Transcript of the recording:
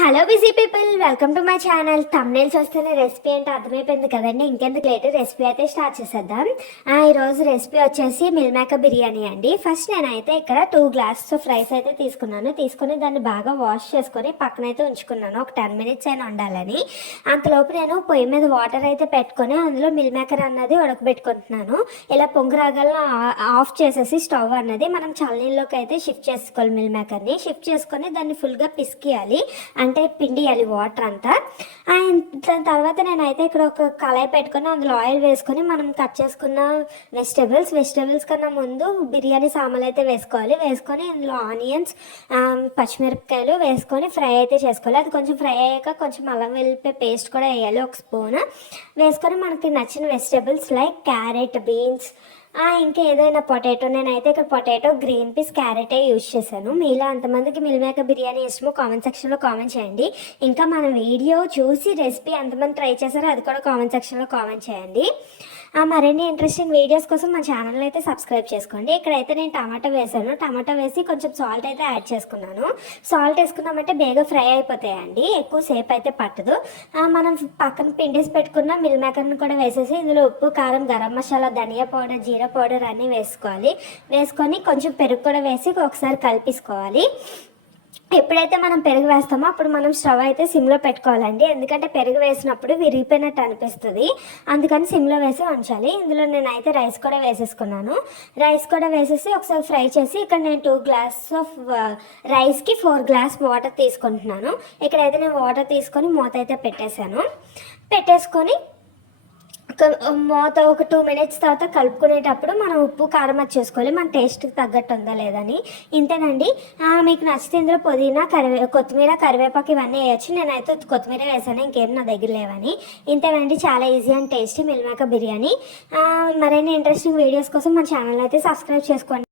Hello busy people welcome to my channel thumbnails వస్తేనే recipe అంటే అర్థమైపోయింది కదండి. ఇంకెందుకు లేట్? రెసిపీ అయితే స్టార్ట్ చేసేద్దాం. ఈరోజు రెసిపీ వచ్చేసి మిల్ బిర్యానీ అండి. ఫస్ట్ నేనైతే ఇక్కడ టూ గ్లాసెస్ ఆఫ్ రైస్ అయితే తీసుకున్నాను. తీసుకుని దాన్ని బాగా వాష్ చేసుకొని పక్కన అయితే ఉంచుకున్నాను. ఒక టెన్ మినిట్స్ అయినా ఉండాలని. అంతలోపు నేను పొయ్యి మీద వాటర్ అయితే పెట్టుకొని అందులో మిల్ మేకర్ అన్నది ఉడకబెట్టుకుంటున్నాను. ఇలా పొంగు రాగాలను ఆఫ్ చేసేసి స్టవ్ అన్నది మనం చల్లనీళ్ళలోకి అయితే షిఫ్ట్ చేసుకోవాలి మిల్మేకర్ని షిఫ్ట్ చేసుకొని దాన్ని ఫుల్గా పిసికియాలి. అంటే పిండియాలి వాటర్ అంతా. అండ్ దాని తర్వాత నేనైతే ఇక్కడ ఒక కళాయి పెట్టుకుని అందులో ఆయిల్ వేసుకొని మనం కట్ చేసుకున్న వెజిటేబుల్స్ వెజిటేబుల్స్ కన్నా ముందు బిర్యానీ సామాన్లు అయితే వేసుకోవాలి. వేసుకొని ఇందులో ఆనియన్స్ పచ్చిమిరపకాయలు వేసుకొని ఫ్రై అయితే చేసుకోవాలి. అది కొంచెం ఫ్రై అయ్యాక కొంచెం అల్లం వెల్లిపాయ పేస్ట్ కూడా వేయాలి ఒక స్పూన్. వేసుకొని మనకి నచ్చిన వెజిటేబుల్స్ లైక్ క్యారెట్ బీన్స్ ఇంకా ఏదైనా పొటాటో నేనైతే ఇక్కడ పొటాటో గ్రీన్ పీస్ క్యారెటే యూజ్ చేశాను. మీలో అంతమందికి మిల్ బిర్యానీ ఇష్టమో కామెంట్ సెక్షన్లో కామెంట్ చేయండి. ఇంకా మన వీడియో చూసి రెసిపీ ఎంతమంది ట్రై చేశారో అది కూడా కామెంట్ సెక్షన్లో కామెంట్ చేయండి. మరిన్ని ఇంట్రెస్టింగ్ వీడియోస్ కోసం మా ఛానల్ అయితే సబ్స్క్రైబ్ చేసుకోండి. ఇక్కడైతే నేను టమాటా వేసాను టమాటా వేసి కొంచెం సాల్ట్ అయితే యాడ్ చేసుకున్నాను. సాల్ట్ వేసుకున్నామంటే బేగా ఫ్రై అయిపోతాయండి. ఎక్కువ సేపు అయితే పట్టదు. మనం పక్కన పిండేసి పెట్టుకున్న మిల్మేకర్ని కూడా వేసేసి ఇందులో ఉప్పు కారం గరం మసాలా ధనియా పౌడర్ జీరా పౌడర్ అన్నీ వేసుకోవాలి. వేసుకొని కొంచెం పెరుగు కూడా వేసి ఒకసారి కలిపేసుకోవాలి. ఎప్పుడైతే మనం పెరుగు వేస్తామో అప్పుడు మనం స్టవ్ అయితే సిమ్లో పెట్టుకోవాలండి. ఎందుకంటే పెరుగు వేసినప్పుడు విరిగిపోయినట్టు అనిపిస్తుంది. అందుకని సిమ్లో వేసి ఉంచాలి. ఇందులో నేనైతే రైస్ కూడా వేసేసుకున్నాను. రైస్ కూడా వేసేసి ఒకసారి ఫ్రై చేసి ఇక్కడ నేను టూ గ్లాస్ ఆఫ్ రైస్కి ఫోర్ గ్లాస్ వాటర్ తీసుకుంటున్నాను. ఇక్కడైతే నేను వాటర్ తీసుకొని మూత అయితే పెట్టేశాను. పెట్టేసుకొని మూత ఒక టూ మినిట్స్ తర్వాత కలుపుకునేటప్పుడు మనం ఉప్పు కారం అది చేసుకోవాలి. మన టేస్ట్కి తగ్గట్టు ఉందా లేదని. ఇంతేనండి. మీకు నచ్చితే ఇందులో పుదీనా కరివే కొత్తిమీర కరివేపాకు ఇవన్నీ వేయచ్చు. నేనైతే కొత్తిమీర వేసాను. ఇంకేం నా దగ్గర లేవని. ఇంతేనండి. చాలా easy and tasty meal maker biryani. ఆ, ఇంట్రెస్టింగ్ వీడియోస్ కోసం మన ఛానల్ అయితే సబ్స్క్రైబ్ చేసుకోండి.